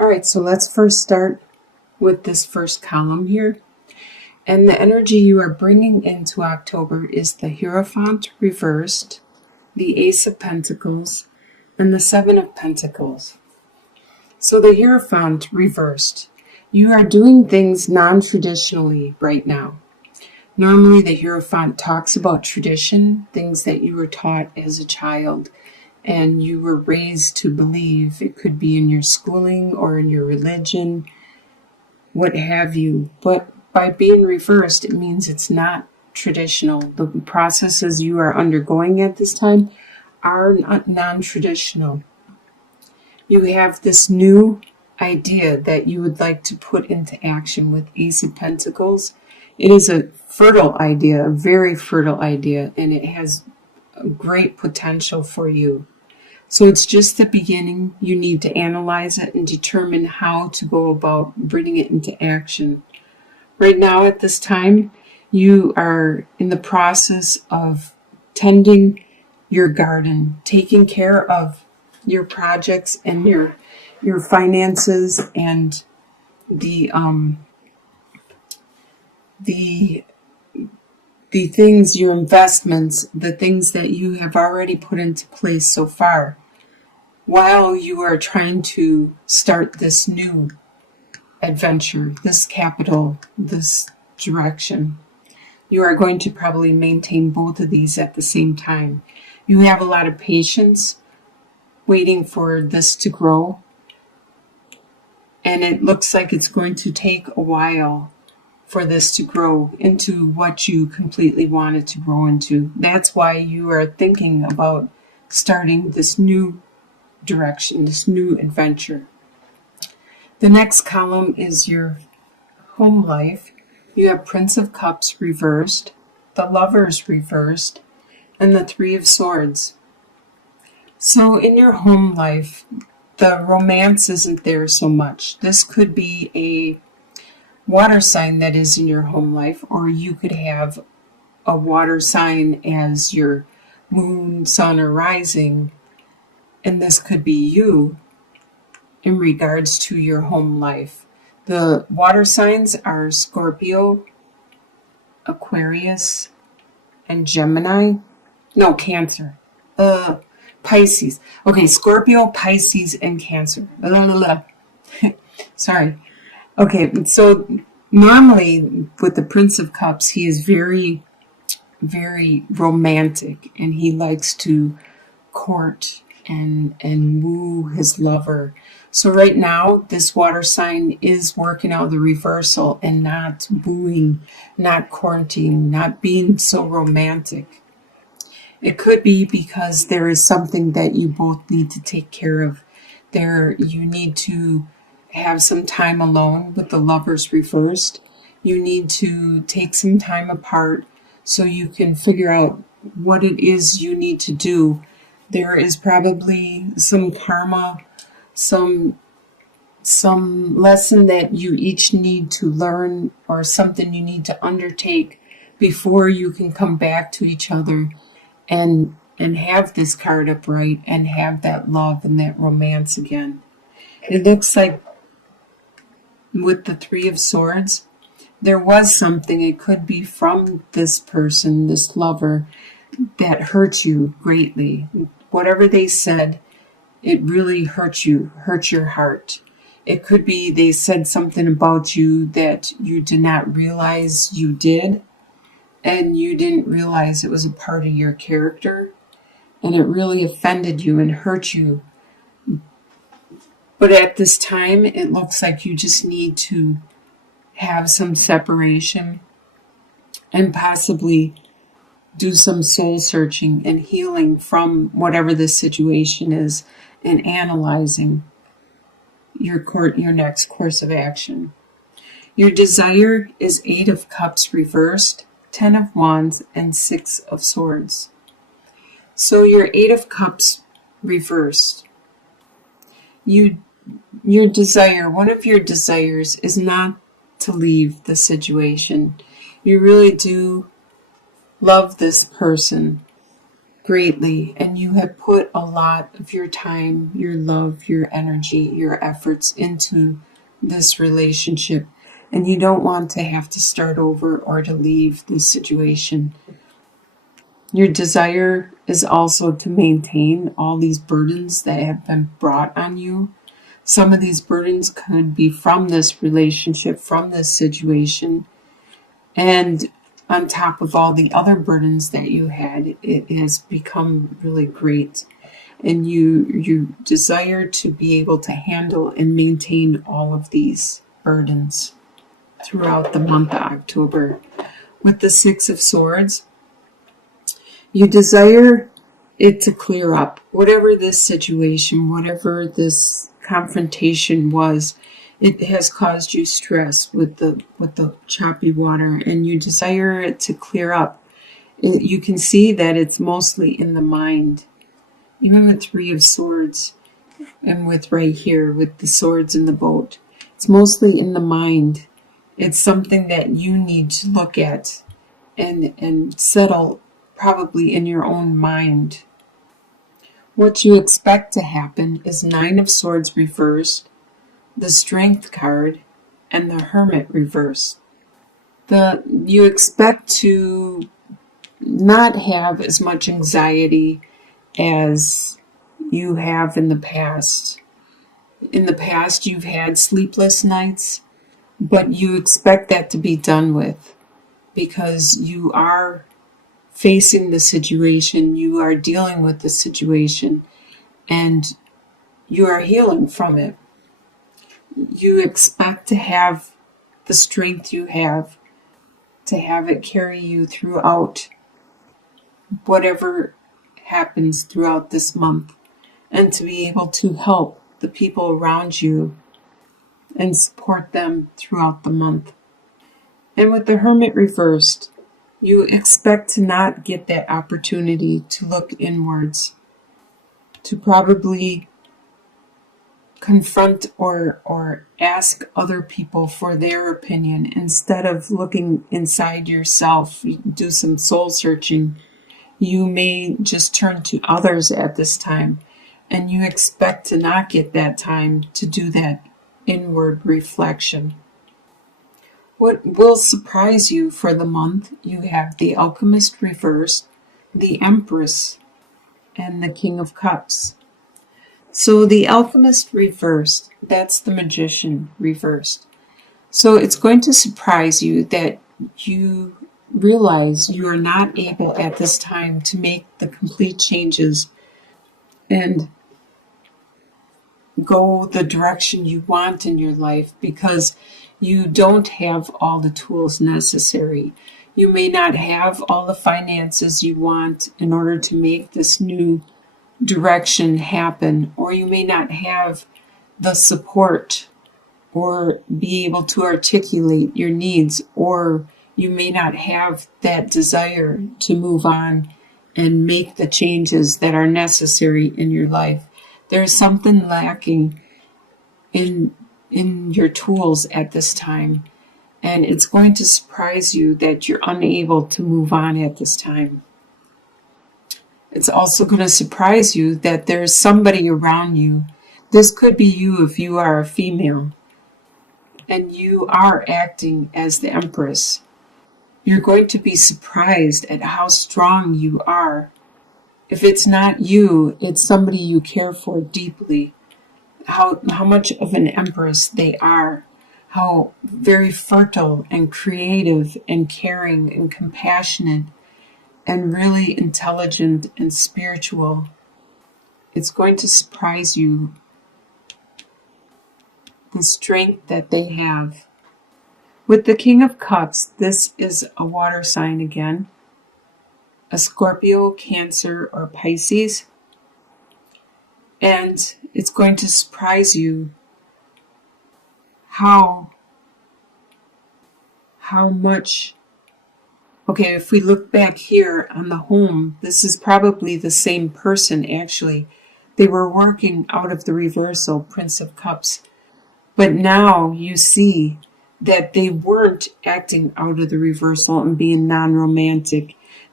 All right, so let's first start with this first column here. And the energy you are bringing into October is the Hierophant reversed, the Ace of Pentacles, and the Seven of Pentacles. So the Hierophant reversed. You are doing things non-traditionally right now. Normally the Hierophant talks about tradition, things that you were taught as a child and you were raised to believe. It could be in your schooling or in your religion, what have you. But by being reversed, it means it's not traditional. The processes you are undergoing at this time are not non-traditional. You have this new idea that you would like to put into action with Ace of Pentacles. It is a fertile idea, a very fertile idea, and it has a great potential for you. So it's just the beginning. You need to analyze it and determine how to go about bringing it into action. Right now at this time, you are in the process of tending your garden, taking care of your projects and your finances and the things, your investments, the things that you have already put into place so far, while you are trying to start this new adventure, this capital, this direction. You are going to probably maintain both of these at the same time. You have a lot of patience waiting for this to grow, and it looks like it's going to take a while for this to grow into what you completely want it to grow into. That's why you are thinking about starting this new direction, this new adventure. The next column is your home life. You have Prince of Cups reversed, the Lovers reversed, and the Three of Swords. So in your home life, the romance isn't there so much. This could be a water sign that is in your home life, or you could have a water sign as your moon, sun, or rising, and this could be you in regards to your home life. The water signs are Scorpio, Aquarius, and Gemini. No, Cancer. Pisces. Okay, Scorpio, Pisces, and Cancer. Sorry. Okay, so normally with the Prince of Cups, he is very, very romantic, and he likes to court and woo his lover. So right now, this water sign is working out the reversal and not wooing, not courting, not being so romantic. It could be because there is something that you both need to take care of. You need to have some time alone with the Lovers reversed. You need to take some time apart so you can figure out what it is you need to do. There is probably some karma, some lesson that you each need to learn, or something you need to undertake before you can come back to each other and have this card upright and have that love and that romance again. It looks like with the Three of Swords, there was something, it could be from this person, this lover, that hurt you greatly. Whatever they said, it really hurt you, hurt your heart. It could be they said something about you that you did not realize you did, and you didn't realize it was a part of your character, and it really offended you and hurt you. But at this time, it looks like you just need to have some separation and possibly do some soul searching and healing from whatever this situation is, and analyzing your next course of action. Your desire is 8 of Cups reversed, 10 of Wands, and 6 of Swords. So your 8 of Cups reversed. Your desire, one of your desires is not to leave the situation. You really do love this person, greatly, and you have put a lot of your time, your love, your energy, your efforts into this relationship, and you don't want to have to start over or to leave this situation. Your desire is also to maintain all these burdens that have been brought on you. Some of these burdens could be from this relationship, from this situation, and on top of all the other burdens that you had, it has become really great. And you desire to be able to handle and maintain all of these burdens throughout the month of October. With the Six of Swords, you desire it to clear up. Whatever this situation, whatever this confrontation was, it has caused you stress with the choppy water, and you desire it to clear up. You can see that it's mostly in the mind. Even with Three of Swords, and with right here with the swords in the boat, it's mostly in the mind. It's something that you need to look at and settle probably in your own mind. What you expect to happen is Nine of Swords reversed, the Strength card, and the Hermit reversed. You expect to not have as much anxiety as you have in the past. In the past, you've had sleepless nights, but you expect that to be done with because you are facing the situation, you are dealing with the situation, and you are healing from it. You expect to have the strength you have, to have it carry you throughout whatever happens throughout this month, and to be able to help the people around you and support them throughout the month. And with the Hermit reversed, you expect to not get that opportunity to look inwards, to probably confront or ask other people for their opinion instead of looking inside yourself. Do some soul searching. You may just turn to others at this time, and you expect to not get that time to do that inward reflection. What will surprise you for the month, you have the Alchemist reversed, the Empress, and the King of Cups. So the Alchemist reversed, that's the Magician reversed. So it's going to surprise you that you realize you are not able at this time to make the complete changes and go the direction you want in your life because you don't have all the tools necessary. You may not have all the finances you want in order to make this new direction happen, or you may not have the support or be able to articulate your needs, or you may not have that desire to move on and make the changes that are necessary in your life. There's something lacking in your tools at this time, and it's going to surprise you that you're unable to move on at this time. It's also going to surprise you that there's somebody around you. This could be you if you are a female, and you are acting as the Empress. You're going to be surprised at how strong you are. If it's not you, it's somebody you care for deeply. How much of an Empress they are. How very fertile and creative and caring and compassionate and really intelligent and spiritual. It's going to surprise you, the strength that they have. With the King of Cups, this is a water sign again. A Scorpio, Cancer, or Pisces. And it's going to surprise you how much. Okay, if we look back here on the home, this is probably the same person actually. They were working out of the reversal, Prince of Cups. But now you see that they weren't acting out of the reversal and being non-romantic.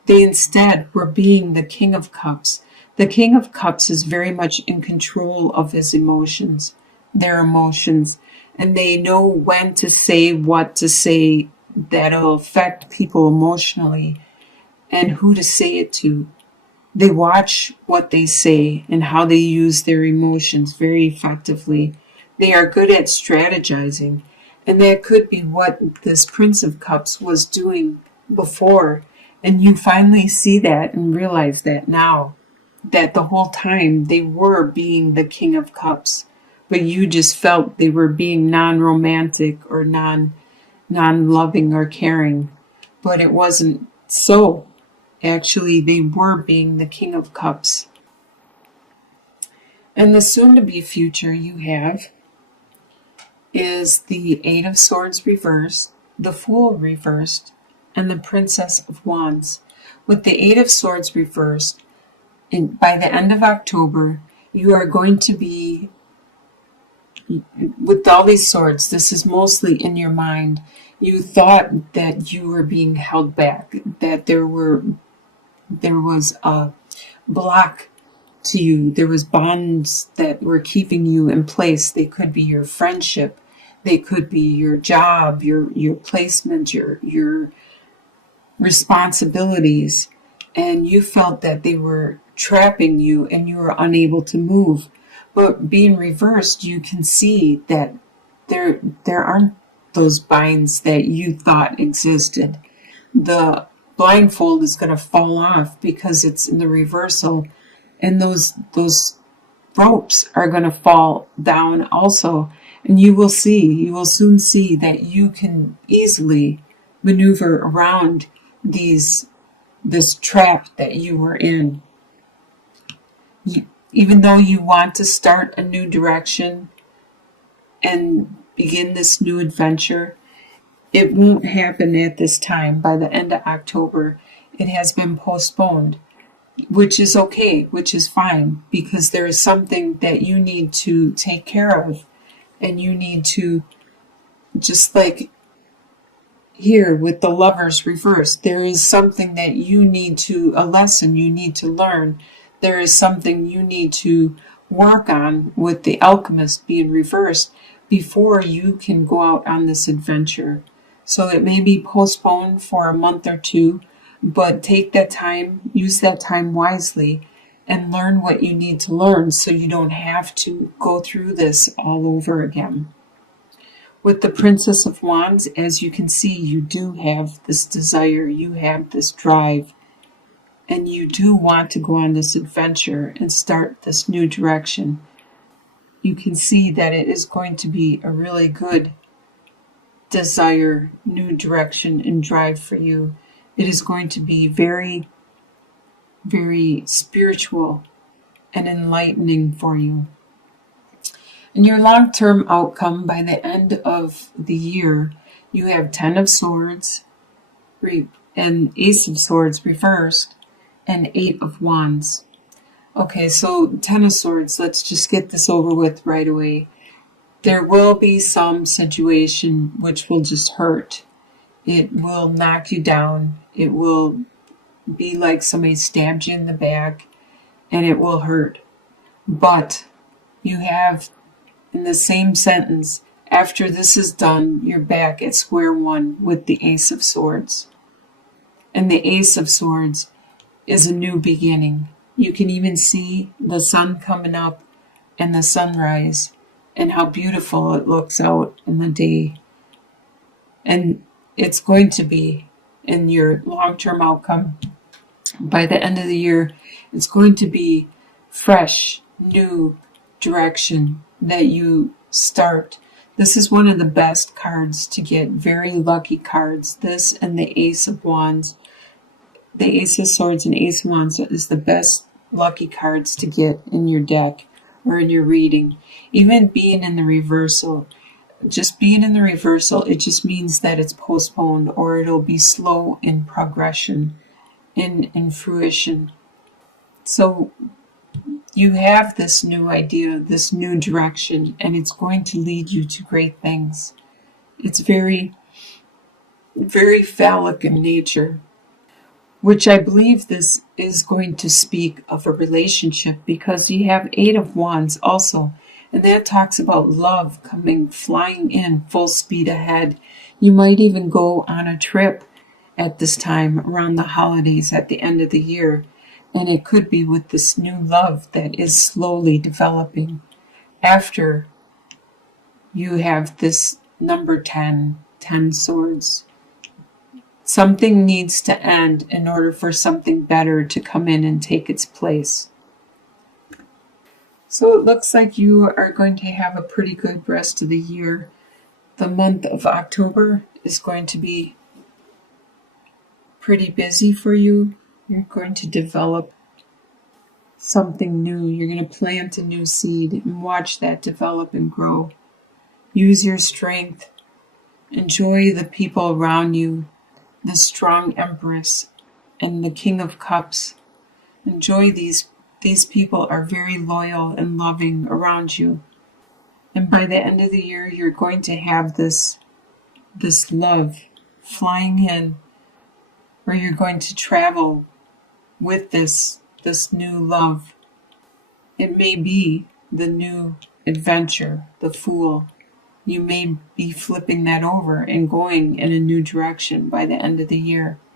They instead were being the King of Cups. The King of Cups is very much in control of his emotions, their emotions, and they know when to say what to say that'll affect people emotionally and who to say it to. They watch what they say and how they use their emotions very effectively. They are good at strategizing, and that could be what this Prince of Cups was doing before. And you finally see that and realize that now, that the whole time they were being the King of Cups, but you just felt they were being non-romantic or non-loving or caring. But it wasn't so. Actually, they were being the King of Cups. And the soon-to-be future you have is the Eight of Swords reversed, the Fool reversed, and the Princess of Wands. With the Eight of Swords reversed, by the end of October, you are going to be, with all these swords, this is mostly in your mind. You thought that you were being held back, that there was a block to you. There was bonds that were keeping you in place. They could be your friendship. They could be your job, your placement, your responsibilities. And you felt that they were trapping you and you were unable to move. But being reversed, you can see that there aren't those binds that you thought existed. The blindfold is going to fall off because it's in the reversal, and those ropes are going to fall down also, and you will soon see that you can easily maneuver around this trap that you were in. Even though you want to start a new direction and begin this new adventure, it won't happen at this time. By the end of October, it has been postponed, which is okay, which is fine, because there is something that you need to take care of, and you need to, just like here with the Lovers reversed, there is something that you need to, a lesson you need to learn. There is something you need to work on with the Alchemist being reversed before you can go out on this adventure. So it may be postponed for a month or two, but take that time, use that time wisely, and learn what you need to learn so you don't have to go through this all over again. With the Princess of Wands, as you can see, you do have this desire, you have this drive, and you do want to go on this adventure and start this new direction. You can see that it is going to be a really good desire, new direction, and drive for you. It is going to be very, very spiritual and enlightening for you. In your long-term outcome, by the end of the year, you have 10 of Swords and Ace of Swords reversed and 8 of Wands. Okay, so 10 of Swords, let's just get this over with right away. There will be some situation which will just hurt. It will knock you down. It will be like somebody stabbed you in the back, and it will hurt. But you have, in the same sentence, after this is done, you're back at square one with the Ace of Swords. And the Ace of Swords is a new beginning. You can even see the sun coming up and the sunrise and how beautiful it looks out in the day. And it's going to be in your long-term outcome. By the end of the year, it's going to be fresh, new direction that you start. This is one of the best cards to get, very lucky cards. This and the Ace of Wands. The Ace of Swords and Ace of Wands is the best lucky cards to get in your deck or in your reading. Even being in the reversal, just being in the reversal, it just means that it's postponed, or it'll be slow in progression, in fruition. So you have this new idea, this new direction, and it's going to lead you to great things. It's very, very phallic in nature. which I believe this is going to speak of a relationship, because you have Eight of Wands also, and that talks about love coming flying in full speed ahead. You might even go on a trip at this time around the holidays at the end of the year, and it could be with this new love that is slowly developing after you have this number 10 swords. Something needs to end in order for something better to come in and take its place. So it looks like you are going to have a pretty good rest of the year. The month of October is going to be pretty busy for you. You're going to develop something new. You're going to plant a new seed and watch that develop and grow. Use your strength. Enjoy the people around you, the strong Empress and the King of Cups. Enjoy these people are very loyal and loving around you. And by the end of the year, you're going to have this love flying in, where you're going to travel with this new love. It may be the new adventure, the Fool. You may be flipping that over and going in a new direction by the end of the year.